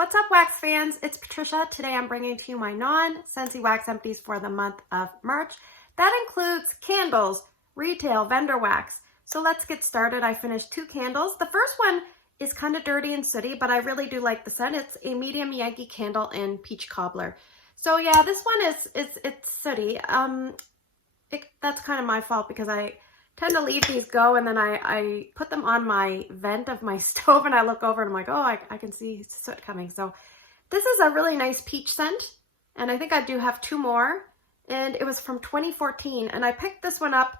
What's up, wax fans? It's Patricia. Today I'm bringing to you my non-Scentsy wax empties for the month of March. That includes candles, retail, vendor wax. So let's get started. I finished 2 candles. The first one is kind of dirty and sooty, but I really do like the scent. It's a medium Yankee candle in peach cobbler. So yeah, this one it's sooty. That's kind of my fault because I tend to leave these go, and then I put them on my vent of my stove, and I look over and I'm like, oh, I can see soot coming. So this is a really nice peach scent, and I think I do have 2 more, and it was from 2014, and I picked this one up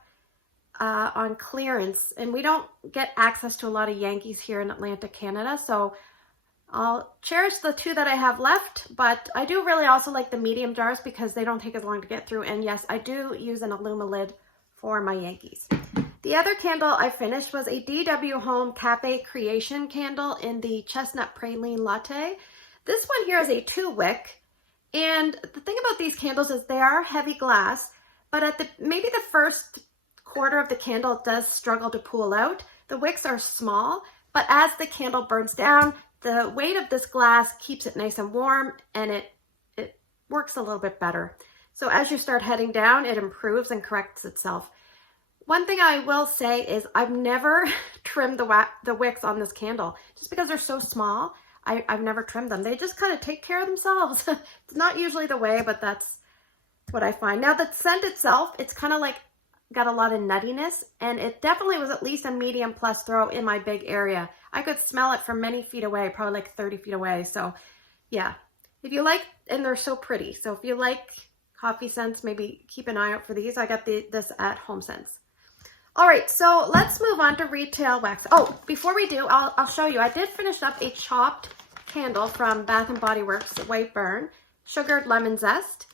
on clearance, and we don't get access to a lot of Yankees here in Atlantic, Canada, so I'll cherish the 2 that I have left, but I do really also like the medium jars because they don't take as long to get through, and yes, I do use an Illuma lid for my Yankees. The other candle I finished was a DW Home Cafe Creation candle in the Chestnut Praline Latte. This one here is a 2-wick, and the thing about these candles is they are heavy glass, but at maybe the first quarter of the candle it does struggle to pull out. The wicks are small, but as the candle burns down, the weight of this glass keeps it nice and warm, and it works a little bit better. So as you start heading down, it improves and corrects itself. One thing I will say is I've never trimmed the wicks on this candle just because they're so small. I've never trimmed them. They just kind of take care of themselves. It's not usually the way, but that's what I find. Now the scent itself, it's kind of like got a lot of nuttiness, and it definitely was at least a medium plus throw in my big area. I could smell it from many feet away, probably like 30 feet away. So yeah, if you like, and they're so pretty. So if you like coffee scents, maybe keep an eye out for these. I got this at Home Sense. All right, so let's move on to retail wax. Oh, before we do, I'll show you. I did finish up a chopped candle from Bath & Body Works White Burn, sugared lemon zest.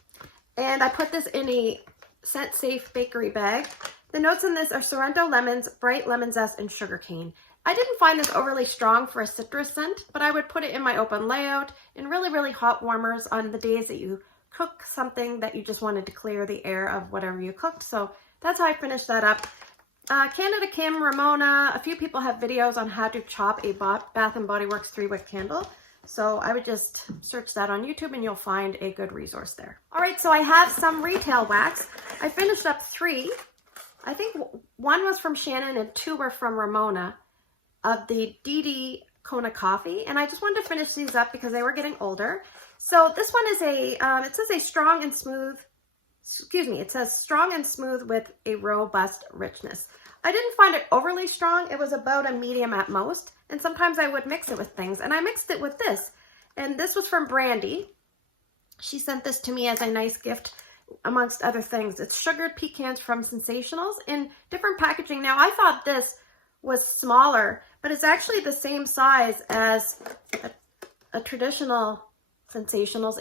And I put this in a scent safe bakery bag. The notes in this are Sorrento lemons, bright lemon zest, and sugar cane. I didn't find this overly strong for a citrus scent, but I would put it in my open layout in really, really hot warmers on the days that you cook something that you just wanted to clear the air of whatever you cooked. So that's how I finished that up. Canada Kim, Ramona, a few people have videos on how to chop a Bath & Body Works 3-wick candle. So I would just search that on YouTube and you'll find a good resource there. All right, so I have some retail wax. I finished up 3. I think 1 was from Shannon and 2 were from Ramona of the DD Kona Coffee. And I just wanted to finish these up because they were getting older. So this one is it says a strong and smooth, it says strong and smooth with a robust richness. I didn't find it overly strong. It was about a medium at most. And sometimes I would mix it with things. And I mixed it with this. And this was from Brandy. She sent this to me as a nice gift amongst other things. It's sugared pecans from Sensationals in different packaging. Now I thought this was smaller, but it's actually the same size as a traditional Sensationals.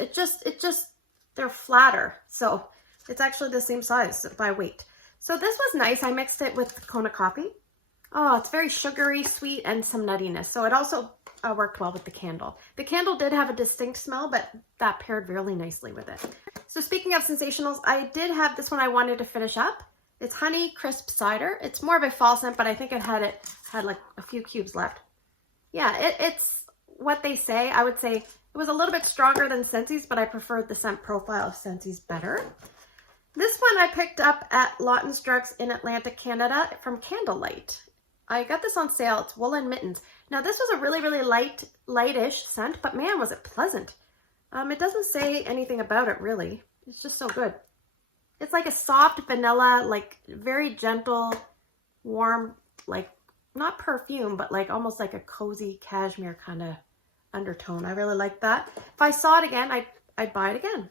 They're flatter. So it's actually the same size by weight. So this was nice. I mixed it with Kona coffee. Oh, it's very sugary, sweet, and some nuttiness. So it also worked well with the candle. The candle did have a distinct smell, but that paired really nicely with it. So speaking of Sensationals, I did have this one I wanted to finish up. It's Honey Crisp Cider. It's more of a fall scent, but I think it had like a few cubes left. Yeah, it's what they say. I would say it was a little bit stronger than Scentsy's, but I preferred the scent profile of Scentsy's better. This one I picked up at Lawton's Drugs in Atlantic, Canada from Candlelight. I got this on sale. It's Woolen Mittens. Now this was a really, really lightish scent, but man, was it pleasant. It doesn't say anything about it really. It's just so good. It's like a soft vanilla, like very gentle, warm, like not perfume, but like almost like a cozy cashmere kind of undertone. I really like that. If I saw it again, I'd buy it again.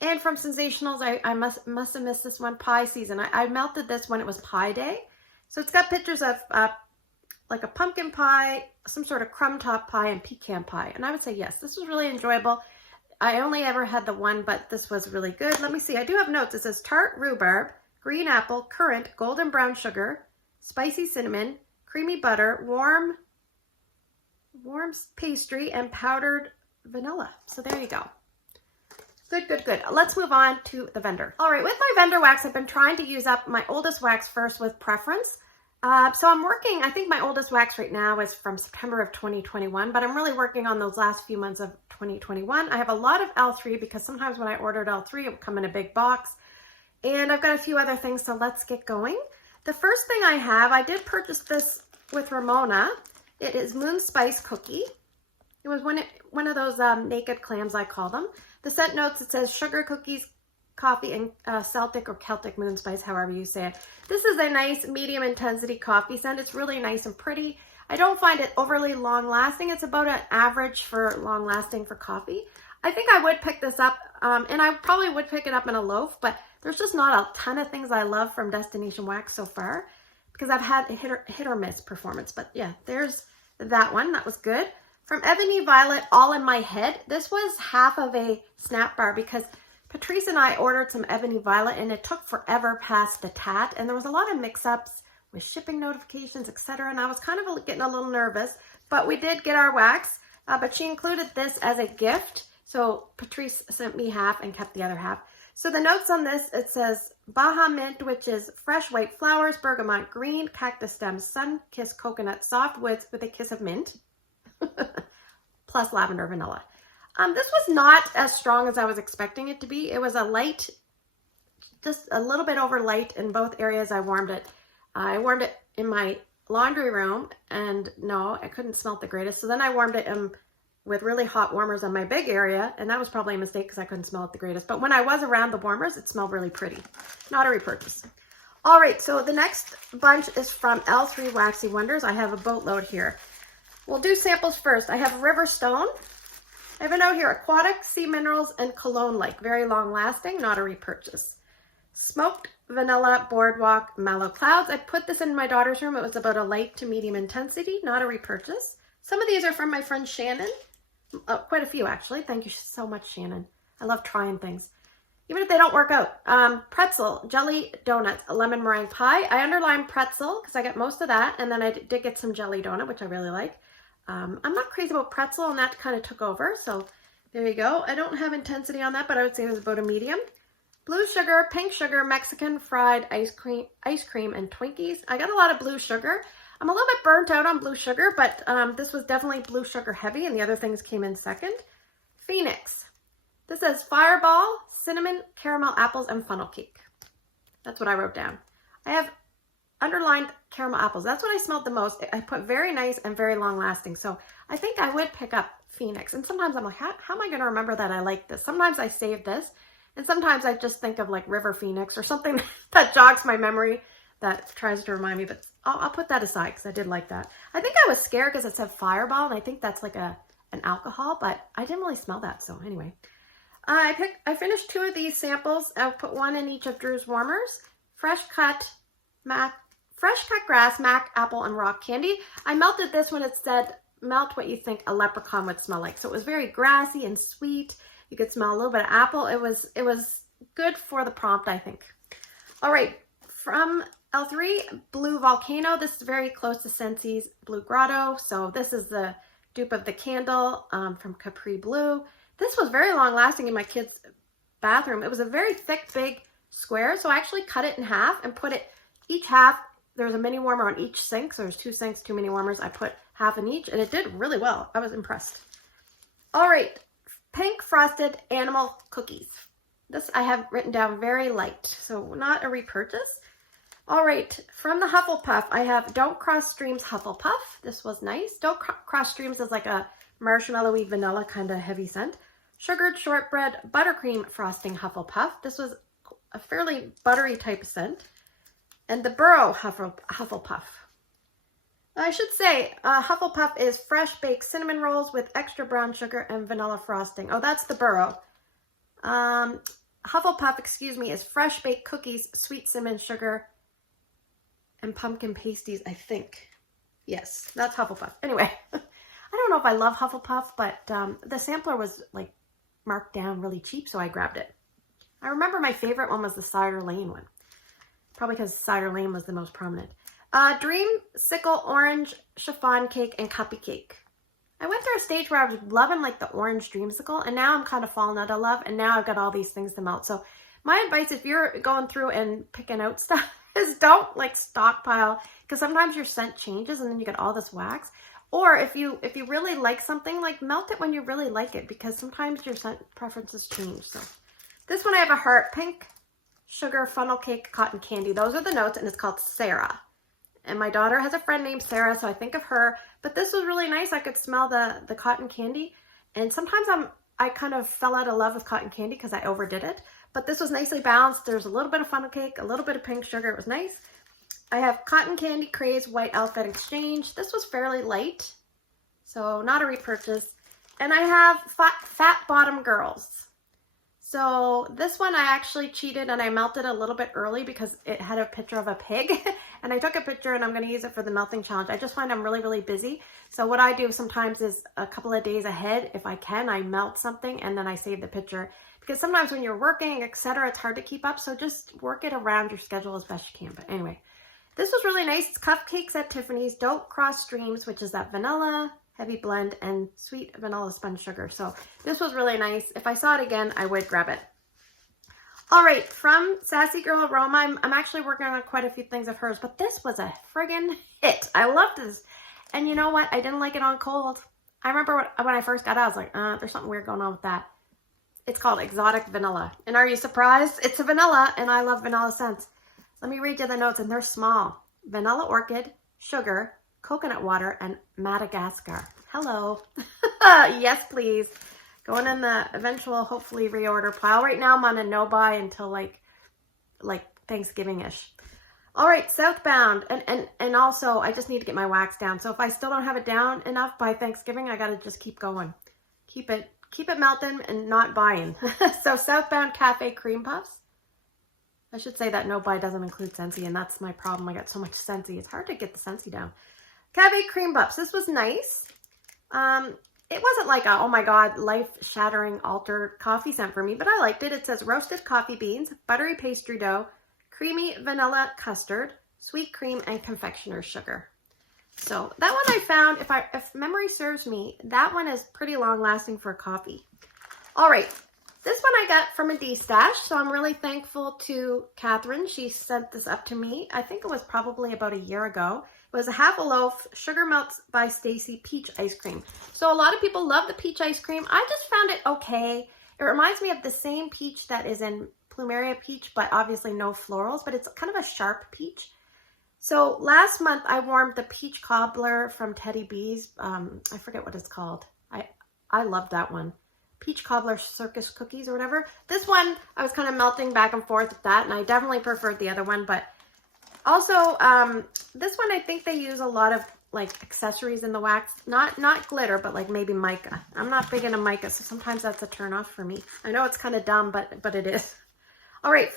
And from Sensationals, I must have missed this one, Pie Season. I melted this when it was Pie Day. So it's got pictures of like a pumpkin pie, some sort of crumb top pie, and pecan pie. And I would say, yes, this was really enjoyable. I only ever had the one, but this was really good. Let me see. I do have notes. It says tart rhubarb, green apple, currant, golden brown sugar, spicy cinnamon, creamy butter, warm pastry, and powdered vanilla. So there you go. Good, good, good. Let's move on to the vendor. All right, with my vendor wax, I've been trying to use up my oldest wax first with preference. So I'm working, I think my oldest wax right now is from September of 2021, but I'm really working on those last few months of 2021. I have a lot of L3 because sometimes when I ordered L3, it would come in a big box. And I've got a few other things, so let's get going. The first thing I have, I did purchase this with Ramona. It is Moon Spice Cookie. It was one of those naked clams, I call them. The scent notes, it says sugar cookies, coffee, and Celtic or Celtic moon spice, however you say it. This is a nice medium intensity coffee scent. It's really nice and pretty. I don't find it overly long lasting. It's about an average for long lasting for coffee. I think I would pick this up, and I probably would pick it up in a loaf, but there's just not a ton of things I love from Destination Wax so far because I've had a hit or miss performance. But yeah, there's that one. That was good. From Ebony Violet, All in My Head. This was half of a snap bar because Patrice and I ordered some Ebony Violet and it took forever past the tat, and there was a lot of mix-ups with shipping notifications, etc. And I was kind of getting a little nervous, but we did get our wax, but she included this as a gift. So Patrice sent me half and kept the other half. So the notes on this, it says Baja Mint, which is fresh white flowers, bergamot green, cactus stems, sun-kissed coconut, soft woods with a kiss of mint, plus lavender vanilla. This was not as strong as I was expecting it to be. It was a light, just a little bit over light in both areas I warmed it. I warmed it in my laundry room, and no, I couldn't smell it the greatest. So then I warmed it with really hot warmers on my big area, and that was probably a mistake because I couldn't smell it the greatest. But when I was around the warmers, it smelled really pretty. Not a repurchase. All right, so the next bunch is from L3 Waxy Wonders. I have a boatload here. We'll do samples first. I have Riverstone. I have a note here, aquatic, sea minerals, and cologne-like. Very long-lasting, not a repurchase. Smoked vanilla, boardwalk, mellow clouds. I put this in my daughter's room. It was about a light to medium intensity, not a repurchase. Some of these are from my friend Shannon. Quite a few, actually. Thank you so much, Shannon. I love trying things, even if they don't work out. Pretzel, jelly donuts, a lemon meringue pie. I underlined pretzel because I got most of that, and then I did get some jelly donut, which I really like. I'm not crazy about pretzel, and that kind of took over, so there you go. I don't have intensity on that, but I would say it was about a medium. Blue sugar, pink sugar, Mexican fried ice cream, and Twinkies. I got a lot of blue sugar. I'm a little bit burnt out on blue sugar, but this was definitely blue sugar heavy, and the other things came in second. Phoenix. This says Fireball, cinnamon, caramel, apples, and funnel cake. That's what I wrote down. I have underlined caramel apples. That's what I smelled the most. I put very nice and very long lasting. So I think I would pick up Phoenix. And sometimes I'm like, how am I going to remember that I like this? Sometimes I save this, and sometimes I just think of like River Phoenix or something that jogs my memory that tries to remind me. But I'll put that aside because I did like that. I think I was scared because it said Fireball, and I think that's like an alcohol, but I didn't really smell that. So anyway, I finished 2 of these samples. I'll put 1 in each of Drew's warmers. Fresh cut grass, mac, apple, and rock candy. I melted this when it said melt what you think a leprechaun would smell like. So it was very grassy and sweet. You could smell a little bit of apple. It was good for the prompt, I think. All right, from L3, Blue Volcano. This is very close to Scentsy's Blue Grotto. So this is the dupe of the candle from Capri Blue. This was very long lasting in my kids' bathroom. It was a very thick, big square. So I actually cut it in half and put it each half. There's a mini warmer on each sink. So there's 2 sinks, 2 mini warmers. I put half in each, and it did really well. I was impressed. All right, Pink Frosted Animal Cookies. This I have written down very light, so not a repurchase. All right, from the Hufflepuff, I have Don't Cross Streams Hufflepuff. This was nice. Don't Cross Streams is like a marshmallowy vanilla kind of heavy scent. Sugared Shortbread Buttercream Frosting Hufflepuff. This was a fairly buttery type of scent. And the Burrow Hufflepuff. I should say Hufflepuff is fresh baked cinnamon rolls with extra brown sugar and vanilla frosting. Oh, that's the Burrow. Hufflepuff, excuse me, is fresh baked cookies, sweet cinnamon sugar, and pumpkin pasties, I think. Yes, that's Hufflepuff. Anyway, I don't know if I love Hufflepuff, but the sampler was like marked down really cheap, so I grabbed it. I remember my favorite one was the Cider Lane one. Probably because Cider Lane was the most prominent. Dreamsicle Orange Chiffon Cake and Cuppy Cake. I went through a stage where I was loving like the orange dreamsicle, and now I'm kind of falling out of love, and now I've got all these things to melt. So my advice, if you're going through and picking out stuff, is don't like stockpile, because sometimes your scent changes and then you get all this wax. Or if you really like something, like melt it when you really like it, because sometimes your scent preferences change. So this one I have a heart, pink sugar funnel cake cotton candy. Those are the notes, and it's called Sarah. And my daughter has a friend named Sarah, so I think of her. But this was really nice. I could smell the cotton candy. And sometimes I kind of fell out of love with cotton candy because I overdid it. But this was nicely balanced. There's a little bit of funnel cake, a little bit of pink sugar. It was nice. I have Cotton Candy Craze White Outfit Exchange. This was fairly light, so not a repurchase. And I have Fat Bottom Girls. So this one I actually cheated and I melted a little bit early because it had a picture of a pig. And I took a picture and I'm going to use it for the melting challenge. I just find I'm really, really busy. So what I do sometimes is a couple of days ahead, if I can, I melt something and then I save the picture. Because sometimes when you're working, etc., it's hard to keep up. So just work it around your schedule as best you can. But anyway, this was really nice. It's Cupcakes at Tiffany's, Don't Cross Streams, which is that vanilla, heavy blend, and sweet vanilla sponge sugar. So this was really nice. If I saw it again, I would grab it. All right, from Sassy Girl Aroma, I'm actually working on quite a few things of hers, but this was a friggin' hit. I loved this. And you know what? I didn't like it on cold. I remember when I first got it, I was like, there's something weird going on with that. It's called Exotic Vanilla. And are you surprised? It's a vanilla, and I love vanilla scents. Let me read you the notes, and they're small. Vanilla orchid, sugar, coconut water, and Madagascar. Hello. Yes, please. Going in the eventual, hopefully, reorder pile. Right now, I'm on a no-buy until like Thanksgiving-ish. All right, Southbound. And also, I just need to get my wax down. So if I still don't have it down enough by Thanksgiving, I got to just keep going. Keep it melting and not buying. So Southbound Cafe Cream Puffs. I should say that no buy doesn't include Scentsy, and that's my problem. I got so much Scentsy. It's hard to get the Scentsy down. Cafe Cream Puffs. This was nice. It wasn't like a, oh my God, life-shattering altered coffee scent for me, but I liked it. It says roasted coffee beans, buttery pastry dough, creamy vanilla custard, sweet cream, and confectioner's sugar. So that one I found, if memory serves me, that one is pretty long-lasting for coffee. All right. This one I got from a D-Stash, so I'm really thankful to Catherine. She sent this up to me. I think it was probably about a year ago. It was a half a loaf, Sugar Melts by Stacy peach ice cream. So a lot of people love the peach ice cream. I just found it okay. It reminds me of the same peach that is in Plumeria peach, but obviously no florals, but it's kind of a sharp peach. So last month I warmed the peach cobbler from Teddy B's. I forget what it's called. I love that one. Peach cobbler circus cookies or whatever. This one, I was kind of melting back and forth with that, and I definitely preferred the other one. But also, this one, I think they use a lot of like accessories in the wax. Not glitter, but like maybe mica. I'm not big into mica, so sometimes that's a turn off for me. I know it's kind of dumb, but it is. All right,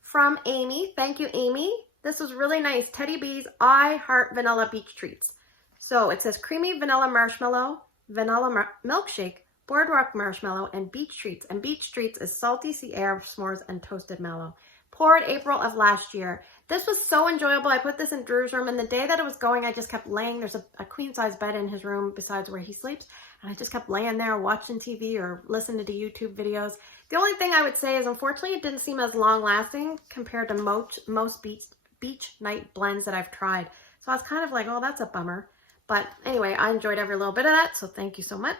from Amy. Thank you, Amy. This was really nice. Teddy B's I Heart Vanilla Beach Treats. So it says creamy vanilla marshmallow, vanilla milkshake, boardwalk marshmallow, and beach treats. And beach treats is salty sea air, s'mores, and toasted mallow. Poured April of last year. This was so enjoyable. I put this in Drew's room, and the day that it was going, I just kept laying. There's a queen-size bed in his room besides where he sleeps, and I just kept laying there watching TV or listening to YouTube videos. The only thing I would say is, unfortunately, it didn't seem as long-lasting compared to most beach night blends that I've tried. So I was kind of like, oh, that's a bummer. But anyway, I enjoyed every little bit of that, so thank you so much.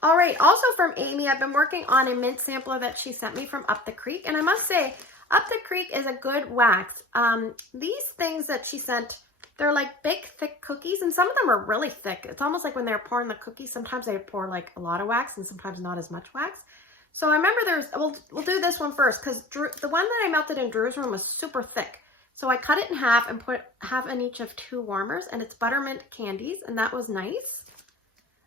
All right, also from Amy, I've been working on a mint sampler that she sent me from Up the Creek. And I must say, Up the Creek is a good wax. These things that she sent, they're like big, thick cookies. And some of them are really thick. It's almost like when they're pouring the cookies, sometimes they pour like a lot of wax and sometimes not as much wax. So I remember we'll do this one first, because the one that I melted in Drew's room was super thick. So I cut it in half and put half in each of 2 warmers. And it's buttermint candies, and that was nice.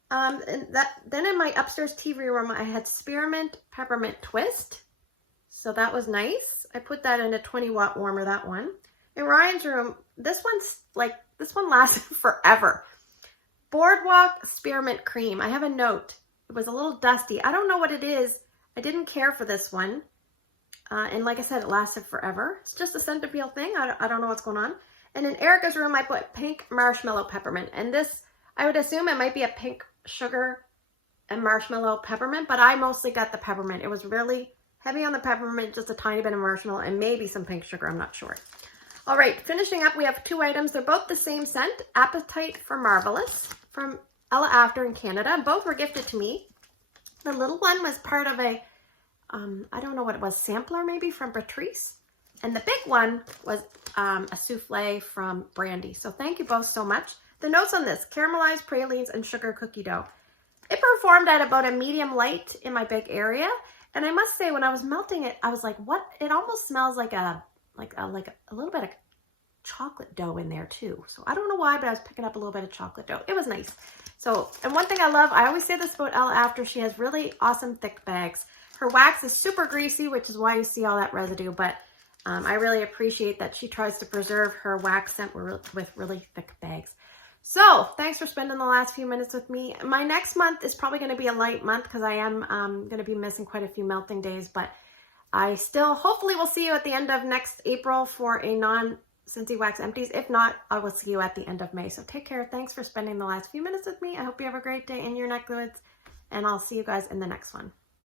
Then in my upstairs TV room, I had Spearmint Peppermint Twist. So that was nice. I put that in a 20-watt warmer, that one. In Ryan's room, this one lasted forever. Boardwalk Spearmint Cream. I have a note. It was a little dusty. I don't know what it is. I didn't care for this one. And like I said, it lasted forever. It's just a scent appeal thing. I don't know what's going on. And in Erica's room, I put Pink Marshmallow Peppermint. And this, I would assume it might be a pink sugar and marshmallow peppermint, but I mostly got the peppermint. It was really heavy on the peppermint, just a tiny bit of marshmallow and maybe some pink sugar. I'm not sure. All right, finishing up, we have 2 items. They're both the same scent, Appetite for Marvelous from Ella After in Canada. Both were gifted to me. The little one was part of a, I don't know what it was, sampler maybe from Patrice. And the big one was a souffle from Brandy. So thank you both so much. The notes on this, caramelized pralines and sugar cookie dough. It performed at about a medium light in my big area. And I must say, when I was melting it, I was like, what? It almost smells like a little bit of chocolate dough in there too. So I don't know why, but I was picking up a little bit of chocolate dough. It was nice. So, and one thing I love, I always say this about Ella After, she has really awesome thick bags. Her wax is super greasy, which is why you see all that residue, but I really appreciate that she tries to preserve her wax scent with really thick bags. So thanks for spending the last few minutes with me. My next month is probably going to be a light month because I am going to be missing quite a few melting days, but I still hopefully will see you at the end of next April for a Non-Scentsy Wax Empties. If not, I will see you at the end of May. So take care. Thanks for spending the last few minutes with me. I hope you have a great day in your neck goods, and I'll see you guys in the next one.